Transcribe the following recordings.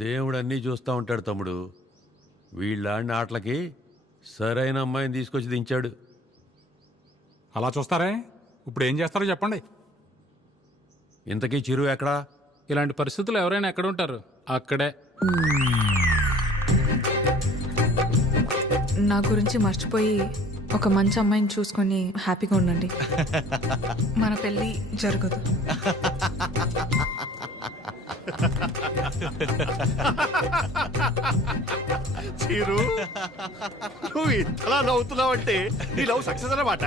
దేవుడు అన్నీ చూస్తూ ఉంటాడు తమ్ముడు. వీళ్ళాడిన ఆటలకి సరైన అమ్మాయిని తీసుకొచ్చి దించాడు. అలా చూస్తారే? ఇప్పుడు ఏం చేస్తారో చెప్పండి. ఇంతకీ చిరు ఎక్కడా? ఇలాంటి పరిస్థితులు ఎవరైనా ఎక్కడ ఉంటారు? అక్కడే. నా గురించి మర్చిపోయి ఒక మంచి అమ్మాయిని చూసుకొని హ్యాపీగా ఉండండి. మన పెళ్ళి జరగదు. చీరు, నువ్వు ఇంతలా నవ్వుతున్నావంటే నీ లవ్ సక్సెస్ అన్నమాట.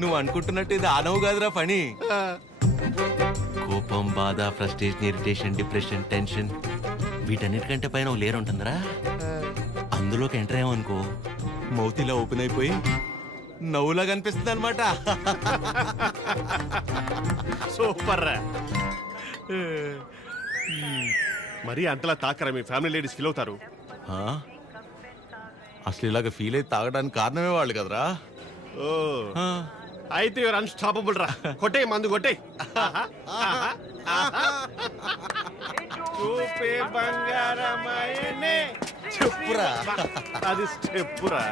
నువ్వు అనుకుంటున్నట్టు ఇది ఆనవు కాదురా పని. కోపం, బాధ, ఫ్రస్ట్రేషన్, ఇరిటేషన్, డిప్రెషన్, టెన్షన్ వీటన్నిటికంటే పైన లేరు ఉంటుందిరా. అందులోకి ఎంటర్ అయ్యామనుకో మౌత్ ఇలా ఓపెన్ అయిపోయి నవ్వులా కనిపిస్తుంది అనమాట. సూపర్ రా. మరి అంతలా తాకరా, మీ ఫ్యామిలీ లేడీస్ ఫీల్ అవుతారు. అసలు ఇలాగ ఫీల్ అయితే తాగడానికి కారణమే వాళ్ళు కదరా. ఓ అయితే యువర్ అన్స్టాపబుల్ రా. కొట్టే మందు కొట్టే. చూపే బంగారమాయనే. చెప్పురా. అది స్టెప్పురా.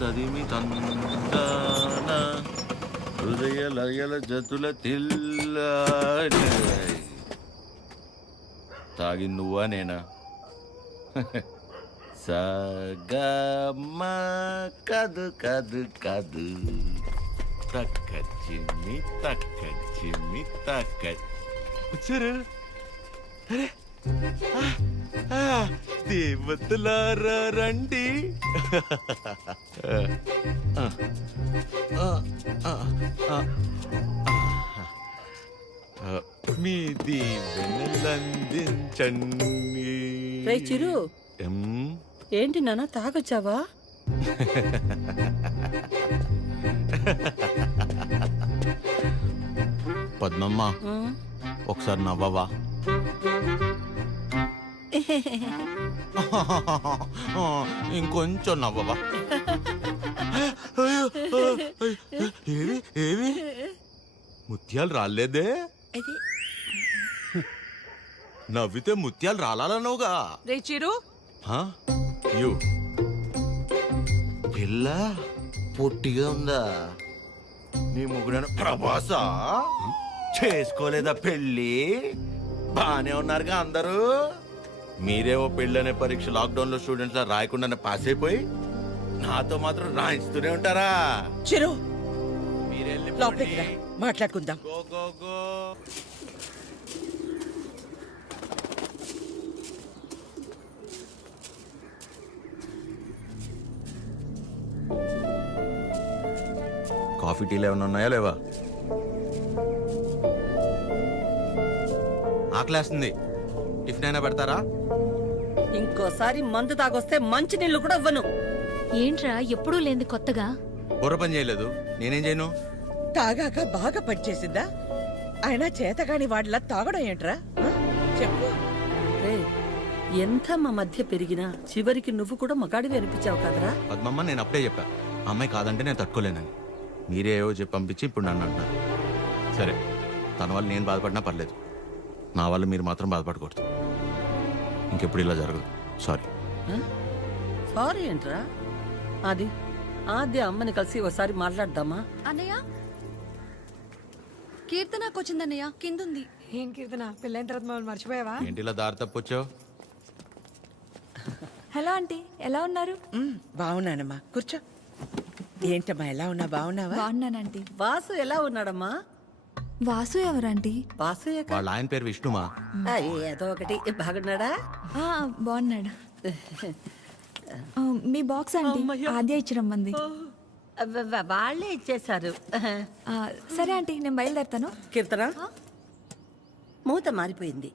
తదిమి తందాన హృదయ లయల జతుల తిల్ల. తాగి నువ్వా నేనా? సగమ కదు కదు కదు తక్క చిమ్మి తక్క వచ్చారు. అరే దేవతలారా రండి. మీ దీవెనలందించండి. రే చిరు, ఏంటి నాన్న తాగొచ్చావా? పద్మమ్మ ఒకసారి నవ్వవా? ఇంకొంచెం నవ్వవా? ఏవి ఏవి ముత్యాలు రాలేదే? నవ్వితే ముత్యాలు రాలనవుగా. రే చిరు, పిల్ల పొట్టిగా ఉందా? నీ ముగ్గురు ప్రభాసా చేసుకోలేదా పెళ్ళి? బానే ఉన్నారుగా అందరూ. మీరేవో పెళ్ళనే పరీక్ష లాక్డౌన్ లో స్టూడెంట్స్ లా రాయకుండా పాస్ అయిపోయి నాతో మాత్రం రాయిస్తూనే ఉంటారా? చిరు మీరెళ్ళి లోపలికి రా, మాట్లాడుకుందాం. Go go go. కాఫీ టీలు ఏమైనా ఉన్నాయా లేవా? ఆకలేస్తుంది, టిఫిన్ అయినా పెడతారా? ఇంకోసారి మందు తాగొస్తే మంచి నీళ్లు కూడా ఇవ్వను. ఏంట్రా ఎప్పుడూ లేంది కొత్తగా? బుర్ర పని చేయలేదు, నేనేం చేయను? తాగాక బాగా పనిచేసిందా? అయినా చేతగాని వాడిలా తాగడం ఏంట్రా? చెప్పు. ఎంత మా మధ్య పెరిగినా చివరికి నువ్వు కూడా మగాడివి అనిపించావు కదరా. పద్మమ్మ, నేను అప్పుడే చెప్పా అమ్మాయి కాదంటే నేను తట్టుకోలేనని. మీరే ఏవో చెప్పి పంపించి ఇప్పుడు నన్ను అంటున్నారు. సరే, తన వల్ల నేను బాధపడినా పర్లేదు, నా వల్ల మీరు మాత్రం బాధపడకూడదు. ఇంకెప్పుడు ఇలా జరగదు. సారీ. సారీ ఏంట్రా? అది ఆద్య అమ్మని కలిసి ఒకసారి మాట్లాడదామా? అన్నయ్య, కీర్తనకు వచ్చిందన్నయ్య, కిందుంది. ఏం కీర్తన, పెళ్ళైన తర్వాత మమ్మల్ని మర్చిపోయావా? ఏంటి ఇలా దారి తప్పొచ్చావు? హలో ఆంటీ, ఎలా ఉన్నారు? బాగున్నానమ్మా, కూర్చో. ఏంటమ్మా, ఎలా ఉన్నా? బాగున్నావా? బాగున్నానంటీ. వాసు ఎలా ఉన్నాడమ్మా? వాసు ఎవరంటీ? వాసు వాళ్ళ ఆయన పేరు విష్ణుమా? ఏదో ఒకటి. బాగున్నాడా? బాగున్నాడు. మీ బాక్స్ ఆంటీ ఆద్య ఇచ్చిరమ్మంది. వాళ్ళే ఇచ్చేశారు. సరే ఆంటీ, నేను బయలుదేరుతాను. కీర్తన, మూత మారిపోయింది.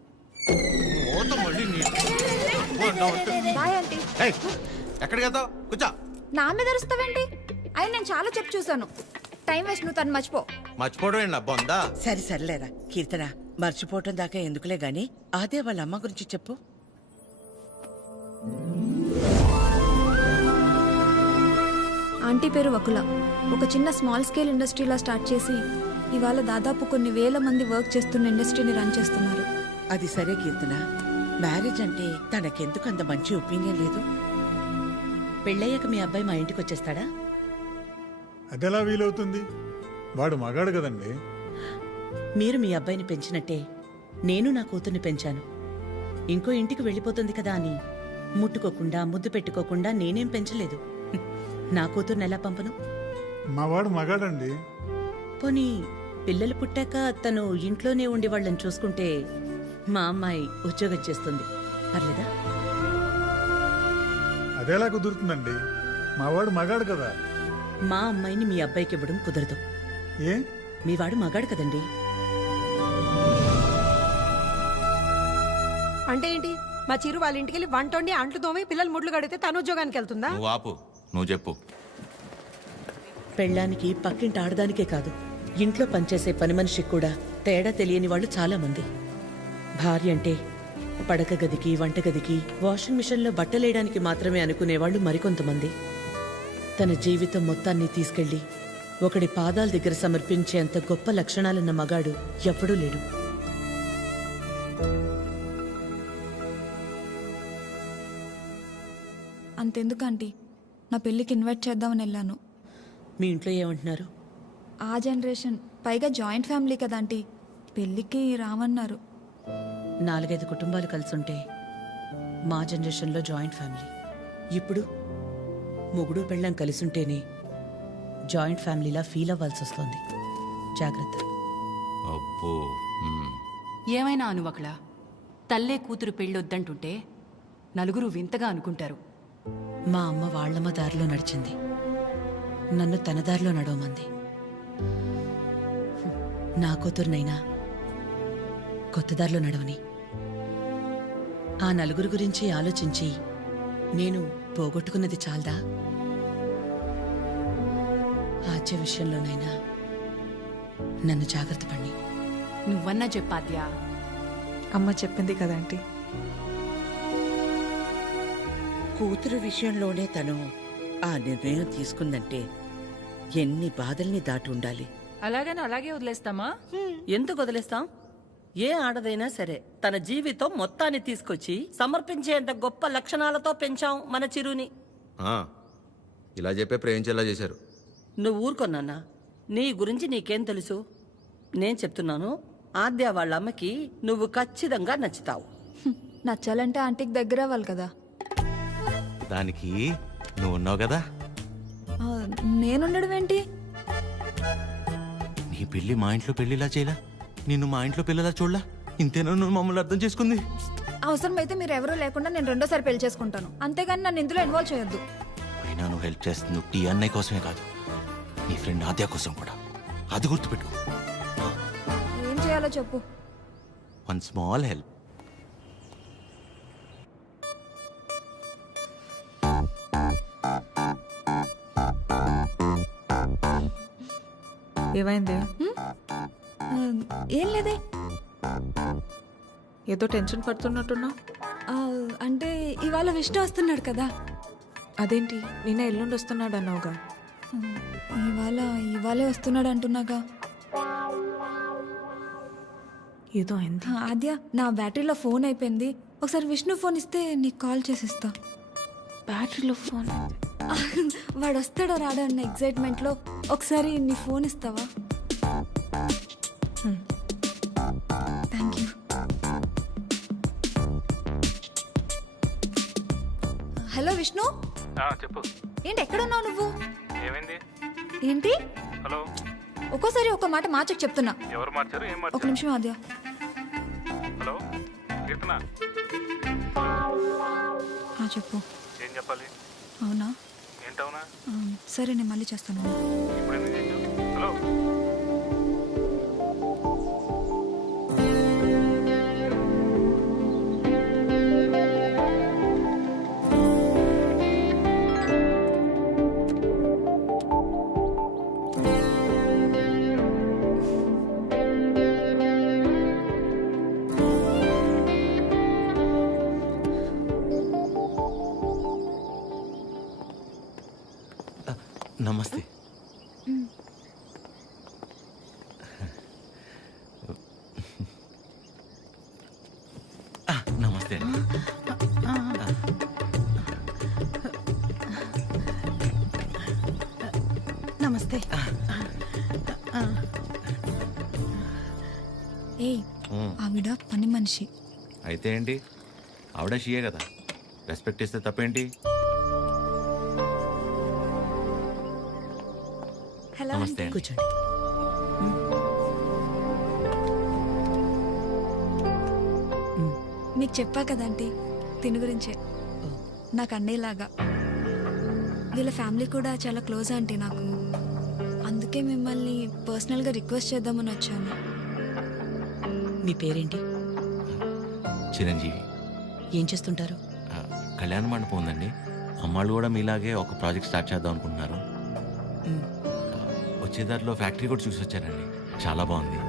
Bye aunty. ఎక్కడికి వెళ్తావు? కూర్చో. నా మీద అరుస్తావేంటి? అయినా నేను చాలా చెప్పు చూసాను. టైం వేస్ట్, నువ్వు తను మర్చిపో. మర్చిపోవడం ఏంటి బొందా? సరే సర్లేరా కీర్తన, మర్చిపోవటం దాకా ఎందుకులే గాని ఆద్య వాళ్ళ అమ్మ గురించి చెప్పు. ఆంటీ పేరు వకుల. ఒక చిన్న స్మాల్ స్కేల్ ఇండస్ట్రీలా స్టార్ట్ చేసి ఇవాళ దాదాపు కొన్ని వేల మంది వర్క్ చేస్తున్న ఇండస్ట్రీని రన్ చేస్తున్నారు. అది సరే కీర్తన, మ్యారేజ్ అంటే తనకెందుకు అంత మంచి ఒపీనియన్ లేదు? పెళ్ళయ్యాక మీ అబ్బాయి మా ఇంటికి వచ్చేస్తాడా? అదెలా వీలవుతుంది? వాడు మగాడు కదండి. మీరు మీ అబ్బాయిని పెంచినట్టే నేను నా కూతుర్ని పెంచాను. ఇంకో ఇంటికి వెళ్ళిపోతుంది కదా అని ముట్టుకోకుండా ముద్దు పెట్టుకోకుండా నేనేం పెంచలేదు. నా కూతుర్ని ఎలా పంపను? మా వాడు మగాడండి. పోనీ పిల్లలు పుట్టాక తను ఇంట్లోనే ఉండి వాళ్ళని చూసుకుంటే మా అమ్మాయి ఉద్యోగం చేస్తుంది, పర్లేదా? అదెలా కుదురుతుందండి? మా వాడు మగాడు కదా. మా అమ్మాయిని మీ అబ్బాయికి ఇవ్వడం కుదరదు. ఏ? మీ వాడు మగాడు కదండి. అంటే ఏంటి? మా చిరు వాళ్ళ ఇంటికి వెళ్ళి వంట వండి అంట్లు తోమి పిల్లలు ముడ్లు కడితే తను ఉద్యోగానికి వెళ్తుందా? నువ్వు ఆపు, నువ్వు చెప్పు. పెళ్ళానికి పక్కింటి ఆడదానికే కాదు, ఇంట్లో పనిచేసే పని మనిషికి కూడా తేడా తెలియని వాళ్ళు చాలా మంది. భార్య అంటే పడక గదికి వంటగదికి వాషింగ్ మిషన్లో బట్టలేయడానికి మాత్రమే అనుకునేవాళ్ళు మరికొంతమంది. తన జీవితం మొత్తాన్ని తీసుకెళ్లి ఒకడి పాదాల దగ్గర సమర్పించేంత గొప్ప లక్షణాలున్న మగాడు ఎప్పుడూ లేడు. అంతెందుకు ఆంటీ, నా పెళ్ళికి ఇన్వైట్ చేద్దామని వెళ్ళాను. మీ ఇంట్లో ఏమంటున్నారు? ఆ జనరేషన్, పైగా జాయింట్ ఫ్యామిలీ కదా ఆంటీ, పెళ్ళికి రామన్నారు. 4-5 కుటుంబాలు కలిసుంటే మా జనరేషన్లో జాయింట్ ఫ్యామిలీ. ఇప్పుడు మొగుడు పెళ్ళం కలిసుంటేనే జాయింట్ ఫ్యామిలీలా ఫీల్ అవ్వాల్సి వస్తుంది. జాగ్రత్త. అబ్బో. ఏమైనా అనువకలా తల్లే కూతురు పెళ్ళొద్దంటుంటే నలుగురు వింతగా అనుకుంటారు. మా అమ్మ వాళ్ళమ్మ దారిలో నడిచింది, నన్ను తన దారిలో నడవమంది. నా కూతురునైనా కొత్త దారిలో నడవని. ఆ నలుగురు గురించి ఆలోచించి నేను పోగొట్టుకున్నది చాలదా? ఆద్య విషయంలోనైనా నన్ను జాగ్రత్త పడి. నువ్వన్నా చెప్పాద్యా. అమ్మ చెప్పింది కదా ఆంటీ. కూతురు విషయంలోనే తను ఆ నిర్ణయం తీసుకుందంటే ఎన్ని బాధల్ని దాటి ఉండాలి. అలాగని అలాగే వదిలేస్తామా? ఎందుకు వదిలేస్తాం? ఏ ఆడదైనా సరే తన జీవితం మొత్తాన్ని తీసుకొచ్చి సమర్పించేంత గొప్ప లక్షణాలతో పెంచాం మన చిరుని. ఇలా చెప్పే ప్రేమించేలా చేశారు. నువ్వు ఊరుకొన్నానా? నీ గురించి నీకేం తెలుసు? నేను చెప్తున్నాను, ఆద్య వాళ్ళ అమ్మకి నువ్వు ఖచ్చితంగా నచ్చుతావు. నచ్చాలంటే ఆంటీకి దగ్గర అవ్వాలి కదా. దానికి నువ్వు ఉన్నావు కదా. నేనుండడం ఏంటి? నీ పెళ్లి మా ఇంట్లో పెళ్లిలా చేయలా, నిన్ను మా ఇంట్లో పిల్లలా చూడలా. ఇంతేనా నువ్వు మమ్మల్ని అర్థం చేసుకుంది? అవసరమైతే మీరు ఎవరూ లేకుండా నేను రెండోసారి పెళ్లి చేసుకుంటాను, అంతేగాని నన్ను ఇందులో ఇన్వాల్వ్ చేయొద్దు. అయినా నువ్వు హెల్ప్ చేస్తుంది టీ అన్నయ్య కోసమే కాదు, నీ ఫ్రెండ్ ఆద్య కోసం కూడా. అది గుర్తుపెట్టు. ఏం చేయాలో చెప్పు. One small help. ఏమైంది? ఏం లేదే. ఏదో టెన్షన్ పడుతున్నట్టున్నా. అంటే ఇవాళ విష్ణు వస్తున్నాడు కదా. అదేంటి, నిన్న ఎల్లుండి వస్తున్నాడు అన్నావుగా. ఇవాళే వస్తున్నాడు అంటున్నాగా. ఏదో అయింది. ఆద్య, నా బ్యాటరీలో ఫోన్ అయిపోయింది, ఒకసారి విష్ణు ఫోన్ ఇస్తే నీకు కాల్ చేసిస్తా. బ్యాటరీలో ఫోన్? వాడు వస్తాడో రాడో అన్న ఎగ్జైట్మెంట్లో ఒకసారి నీ ఫోన్ ఇస్తావా? Thank you. హలో విష్ణు. చెప్పు. ఏంటి ఎక్కడున్నావు నువ్వు? ఏమైంది? ఏంటి? హలో. ఒక్కోసారి ఒక మాట మార్చకు చెప్తున్నా. ఎవరు మార్చారు? ఏం ఒక నిమిషం ఆద్య. హలో కీర్తన. చెప్పు. ఏం చెప్పాలి? అవునా? ఏంటవునా? సరే నేను మళ్ళీ చేస్తాను. ఇప్పుడు ఎందుకు చేసావు? హలో. నమస్తే. నమస్తే అండి. నమస్తే. ఏయ్ ఆవిడ పని మనిషి. అయితే ఏంటి, ఆవిడ షియే కదా, రెస్పెక్ట్ ఇస్తే తప్పేంటి? హలో నమస్తే అండి. కూర్చోండి. మీకు చెప్పా కదంటీ తిని గురించే. నాకు అన్నయ్యలాగా. వీళ్ళ ఫ్యామిలీ కూడా చాలా క్లోజ్ ఆంటీ నాకు. అందుకే మిమ్మల్ని పర్సనల్గా రిక్వెస్ట్ చేద్దామని వచ్చాను. మీ పేరేంటి? చిరంజీవి. ఏం చేస్తుంటారు? కళ్యాణ మండపం ఉందండి. అమ్మాళ్ళు కూడా మీలాగే ఒక ప్రాజెక్ట్ స్టార్ట్ చేద్దాం అనుకుంటున్నారు. వచ్చే దారిలో ఫ్యాక్టరీ కూడా చూసి వచ్చారండి, చాలా బాగుంది.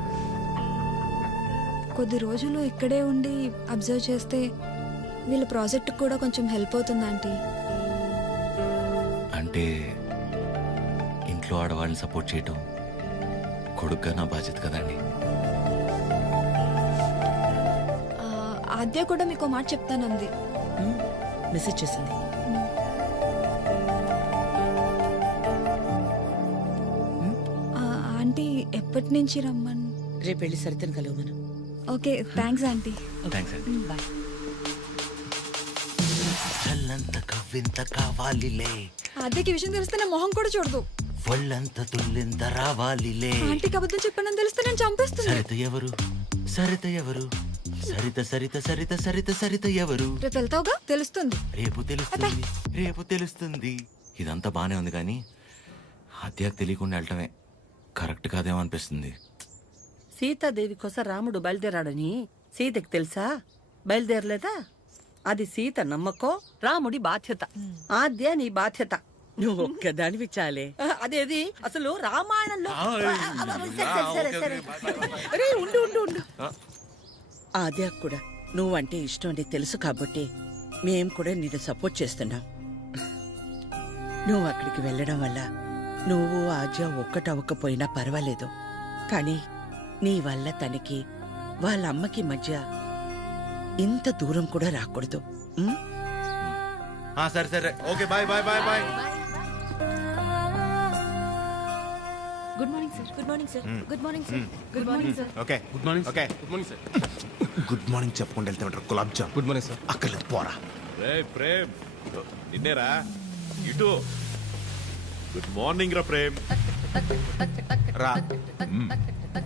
కొద్ది రోజులు ఇక్కడే ఉండి అబ్జర్వ్ చేస్తే వీళ్ళ ప్రాజెక్ట్ కూడా కొంచెం హెల్ప్ అవుతుంది ఆంటీ. అంటే ఇంట్లో ఆడవాళ్ళని సపోర్ట్ చేయటం కొడుగ్గా నా బాధ్యత కదండి. ఆద్య కూడా మీకు మాట చెప్తానంది. మెసేజ్ చేసింది. ఆంటీ ఎప్పటి నుంచి రమ్మని? రేపు వెళ్ళి సరితను కలవమను. Okay thanks aunty. థ్యాంక్స్ అండి. బాయ్. చల్లంత కవ్వింత కావాలిలే, ఆద్యకి విషయం తెలిస్తే నా మొహం కూడా చూడదు. ఒళ్ళంత తుల్లింత రావాలిలే. ఆంటీకి అబద్ధం చెప్పానని తెలిస్తే నేను చంపేస్తుంది. సరిత ఎవరు, సరిత ఎవరు, సరిత సరిత సరిత సరిత సరిత ఎవరు? రేపు వెళ్తావుగా తెలుస్తుంది. రేపు తెలుస్తుంది, రేపు తెలుస్తుంది. ఇదంతా బానే ఉంది కానీ హత్యకు తెలియకుండా వెళ్ళటమే కరెక్ట్ కాదేమో అనిపిస్తుంది. సీతాదేవి కోసం రాముడు బయలుదేరాడని సీతకి తెలుసా? బయలుదేరలేదా? అది సీత నమ్మకం, రాముడి బాధ్యత. ఆద్య నీ బాధ్యత. నువ్వు ఒక్కదానివి చాలే. అదేది అసలు రామాయణంలో. సరే, సరే, సరే. అరే, ఉండు ఉండు ఉండు. ఆద్య కూడా నువ్వంటే ఇష్టం అని తెలుసు కాబట్టి మేం కూడా నీకు సపోర్ట్ చేస్తున్నాం. నువ్వు అక్కడికి వెళ్ళడం వల్ల నువ్వు ఆద్య ఒక్కటవ్వకపోయినా పర్వాలేదు, కానీ నీ వల్ల తనకి వాళ్ళ అమ్మకి మధ్య ఇంత దూరం కూడా రాకూడదు. సరే సరే, okay, bye bye bye bye. Good morning sir. Good morning sir. Good morning sir. Good morning sir. Okay good morning. Okay good morning sir. Good morning చెప్పుకుంటూ వెళ్తే ఉంటారు. Gulab jam. Good morning sir. అక్కర్లేదు, పోరా. రే ప్రేమ్, నిన్నేరా ఇటు. గుడ్ మార్నింగ్ రా ప్రేమ్. రా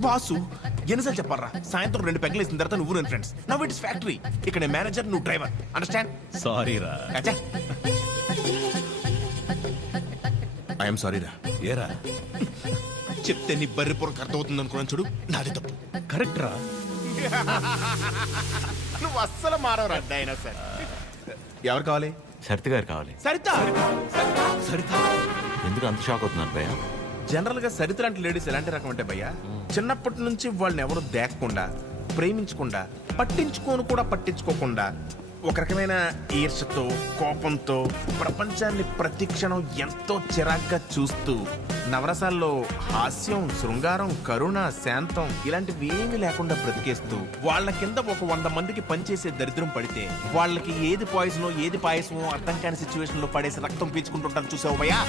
boss, ఎన్నిసార్లు చెప్పారా? సాయంత్రం 2 పెగ్గలు వేసిన తర్వాత నువ్వు నేను friends. Now it is factory. ఇక్కడ మేనేజర్, నువ్వు డ్రైవర్. అండర్స్టాండ్? సారీ రా. ఐఎమ్ సారీ రా. ఏరా చెప్తే నీ బర్రి పొరకు అర్థమవుతుంది అనుకున్నాను చూడు, నాది తప్పు. కరెక్ట్ రా. నువ్వు అస్సలు మారవరా అయినా సార్. ఎవరు కావాలి? సరిత గారు కావాలి. సరిత. సరిత ఎందుకు అంత షాక్ అవుతున్నారు భయ్య? జనరల్ గా సరిత లాంటి లేడీస్ ఎలాంటి రకం అంటే భయ్యా, చిన్నప్పటి నుంచి వాళ్ళని ఎవరు దేకకుండా, ప్రేమించకుండా, పట్టించుకోకుండా ఒక రకమైన ఈర్ష్యతో, కోపంతో ప్రపంచాన్ని ప్రతి క్షణం ఎంతో చిరాగ్గా చూస్తూ, నవరసాల్లో హాస్యం, శృంగారం, కరుణ, శాంతం ఇలాంటివి ఏమీ లేకుండా బ్రతికేస్తూ వాళ్ళ కింద ఒక 100 మందికి పనిచేసే దరిద్రం పడితే వాళ్ళకి ఏది పాయిజనో ఏది పాయసమో అర్థం కాని సిచ్యువేషన్ లో పడేసి రక్తం పీల్చుకుంటుంటారు. చూసావు భయ్యా?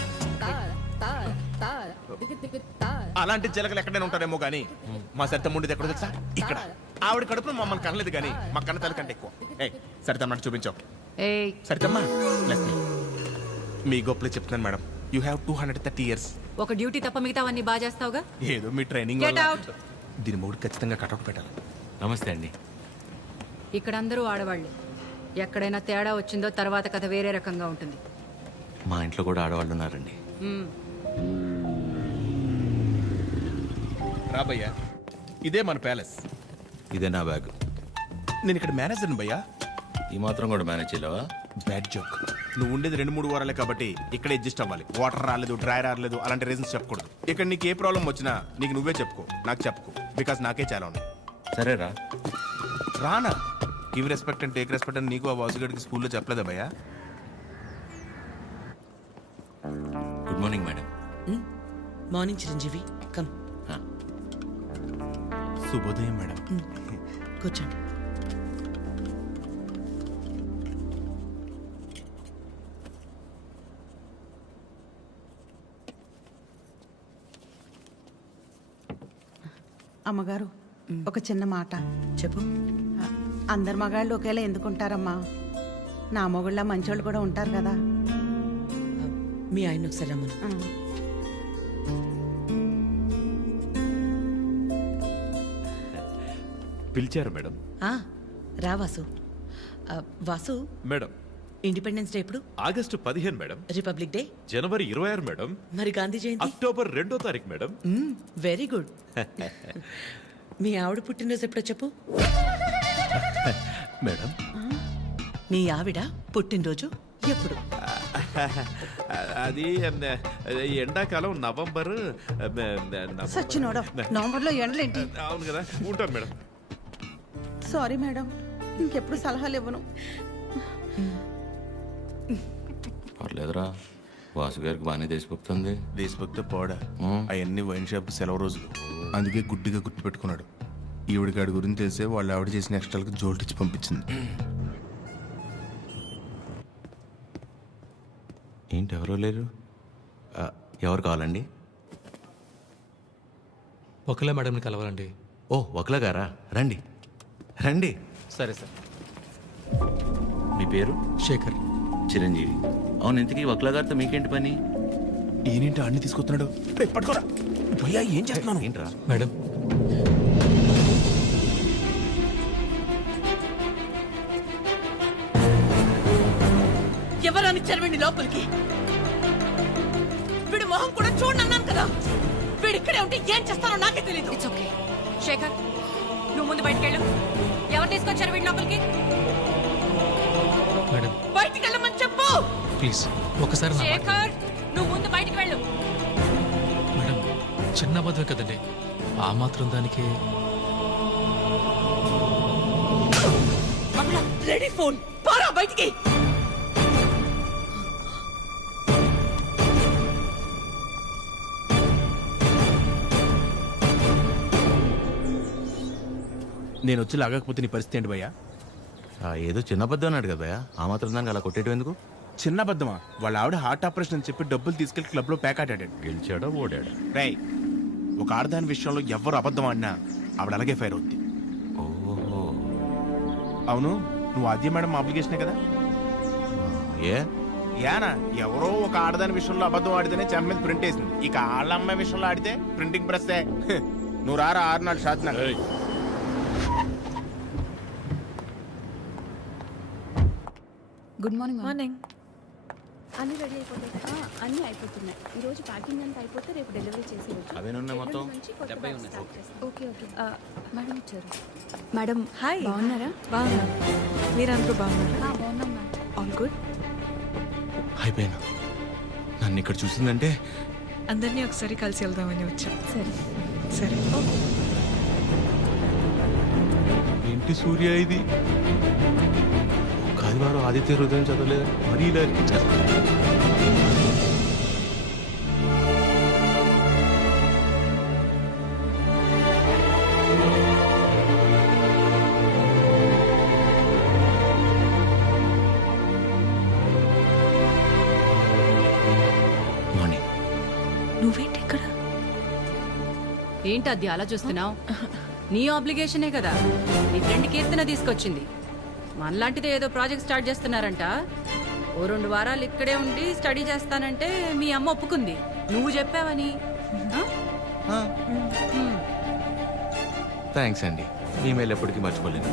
అలాంటి జలగలు ఎక్కడైనా ఉంటారేమో గానీ మా సరిత ముండిది ఎక్కడ తెలుసా? ఇక్కడ. ఆవిడ కడుపులో మమ్మల్ని కనలేదు కానీ మా కన్న తల్లి కంటే ఎక్కువ. సరితమ్మ చూపించావు. సరితమ్మ మీ గొప్పలే చెప్తున్నాను మేడం. You have 230 years. ఒక డ్యూటీ తప్ప మిగతావన్నీ బాగా చేస్తావుగా. ఏదో మీ ట్రైనింగ్. Get out. దీని మూడు ఖచ్చితంగా కటౌట్ పెట్టాలి. నమస్తే అండి. ఇక్కడ అందరూ ఆడవాళ్ళు. ఎక్కడైనా తేడా వచ్చిందో తర్వాత కథ వేరే రకంగా ఉంటుంది. మా ఇంట్లో కూడా ఆడవాళ్ళు ఉన్నారండి. రాబయ్యా, ఇదే మన ప్యాలెస్. ఇదే నా బ్యాగ్. నేను ఇక్కడ మేనేజర్ని భయ్యా. ఈ మాత్రం కూడా మేనేజ్ చేయలేవా? Bad joke. నువ్వు ఉండేది 2-3 వారాలే కాబట్టి ఇక్కడ అడ్జస్ట్ అవ్వాలి. వాటర్ రాలేదు, డ్రై రాలేదు అలాంటి రీజన్స్ చెప్పకూడదు. ఇక్కడ నీకు ఏ ప్రాబ్లం వచ్చినా నీకు నువ్వే చెప్పుకో, నాకు చెప్పుకో. బికాస్ నాకే చాలా ఉన్నాయి. సరేరా. రానా? Give respect and take respect అని నీకు ఆ బాసుగడికి స్కూల్లో చెప్పలేదా భయ్యా? Good morning madam. Morning Chiranjeevi come శుభోదయం మేడం. కూర్చోండి. అమ్మగారు ఒక చిన్న మాట చెప్పు. అందరు మగాళ్ళు ఒకేలా ఎందుకుంటారమ్మా? నా మొగుళ్ళ మంచోళ్ళు కూడా ఉంటారు కదా. మీ ఆయన ఒకసారి రమ్మను. పిలిచారు మేడం. రా Vasu. Vasu, madam, independence day ఎప్పుడు? August 15 madam. రిపబ్లిక్ డే జనవరి 26 మేడం. మరి గాంధీ జయంతి? అక్టోబర్ 2వ తారీఖు మేడం. Very good. మీ ఆవిడ పుట్టినరోజు ఎప్పుడో చెప్పు. మేడం, నీ ఆవిడ పుట్టినరోజు ఎప్పుడు? అది ఎండాకాలం నవంబర్. సచ్చినోడా, నవంబర్లో ఎండలేంటి? అవును కదా, ఉంటాను మేడం. సారీ మేడం, ఇంకెప్పుడు సలహాలు ఇవ్వను. పర్లేదురా, వాసు గారికి బాగానే దేశభక్తుంది. దేశభక్తి పోడా, అవన్నీ వైన్ షాప్ సెలవు రోజులు, అందుకే గుడ్డిగా గుర్తుపెట్టుకున్నాడు. ఈవిడికాడి గురించి తెలిసే వాళ్ళు ఆవిడ చేసిన ఎక్స్ట్రాలకు జోల్టిచ్చి పంపించింది. ఏంటి ఎవరో లేరు? ఎవరు కావాలండి? ఒకలా మేడంని కలవాలండి. ఓ, ఒకలా గారా, రండి రండి. సరే సార్. మీ పేరు? శేఖర్. చిరంజీవి. అవును, ఇంతకీ ఒకలా గారితో మీకేంటి పని? ఈయనేంటి అన్ని తీసుకొస్తున్నాడు? పట్టుకోరా భయ్యా, ఏం చేస్తున్నాను? ఏంట్రా మేడం? ఎవరని చరవండి లోపలికి. వీడి మొహం కూడా చూడన్నాను కదా. వీడు ఇక్కడే ఉంటే ఏం చేస్తానో నాకే తెలియదు. It's okay. శేఖర్, నువ్వు ముందు బయటకెళ్ళు. ఎవరు తీసుకొచ్చారు వీడి లోపలికి? మేడం బయటికి వెళ్ళమని చెప్పు. ప్లీజ్ ఒకసారి నా మాట. శేఖర్, నువ్వు ముందు బయటికి వెళ్ళు. మేడం, చిన్న అబద్ధం కదండి, ఆ మాత్రం దానికి. రెడీ ఫోన్ పారా బయటికి. నేను వచ్చి లాగకపోతే నీ పరిస్థితి ఏంటి భయ్యా? ఏదో చిన్న అబద్ధం అన్నాడు కదా భయ్యా, ఆ మాత్రం దానికి అలా కొట్టేయడం ఎందుకు? చిన్న అబద్ధమా? వాళ్ళ ఆవిడ హార్ట్ ఆపరేషన్ అని చెప్పి డబ్బులు తీసుకెళ్లి క్లబ్ లో ప్యాక్ ఆడాడు. గెలిచాడా ఓడాడా? రై, ఒక ఆడదాని విషయంలో ఎవరు అబద్ధం ఆడినా ఆవిడ అలాగే ఫైర్ అవుద్ది. ఓహో, అవును, నువ్వు ఆద్య మేడం అప్లికేషనే కదా? ఏ యానా, ఎవరో ఒక ఆడదాని విషయంలో అబద్ధం ఆడితేనే చెంప మీద ప్రింట్ వేసింది. ఇక వాళ్ళ అమ్మాయి విషయంలో ఆడితే ప్రింటింగ్ ప్రెస్. నువ్వు రారా 6 నాడు షాద్ నాకు. Good morning. మార్నింగ్. అన్నీ రెడీ అయిపోతాయి. అన్నీ అయిపోతున్నాయి. ఈరోజు ప్యాకింగ్ అంతా అయిపోతే రేపు డెలివరీ చేసేయచ్చు. అవేనున్నాయి మొత్తం? Okay okay. మేడం వచ్చారు. Madam hi. బాగున్నారా? బాగున్నా. మీరందరూ బాగున్నారా? బాగున్నాం మ్యామ్. All good. అయిపోయినా నన్ను ఇక్కడ చూసిందంటే అందరినీ ఒకసారి కలిసి వెళ్దామని వచ్చాం. సరే సరే. ఏంటి సూర్య ఇది? ఆదివారం ఆదిత్య హృదయం చదవలేదు, మరీ ఇలా అనిపించారు. మార్నింగ్. నువ్వేంటి ఇక్కడ? ఏంటి అది అలా చూస్తున్నావు? నీ ఆబ్లిగేషనే కదా నీ ఫ్రెండ్ కీర్తన తీసుకొచ్చింది. మనలాంటిదే ఏదో ప్రాజెక్ట్ స్టార్ట్ చేస్తున్నారంట. ఓ 2 వారాలు ఇక్కడే ఉండి స్టడీ చేస్తానంటే మీ అమ్మ ఒప్పుకుంది. నువ్వు చెప్పావని. థ్యాంక్స్ అండి, ఈమెయిల్ ఎప్పటికీ మర్చిపోలేను.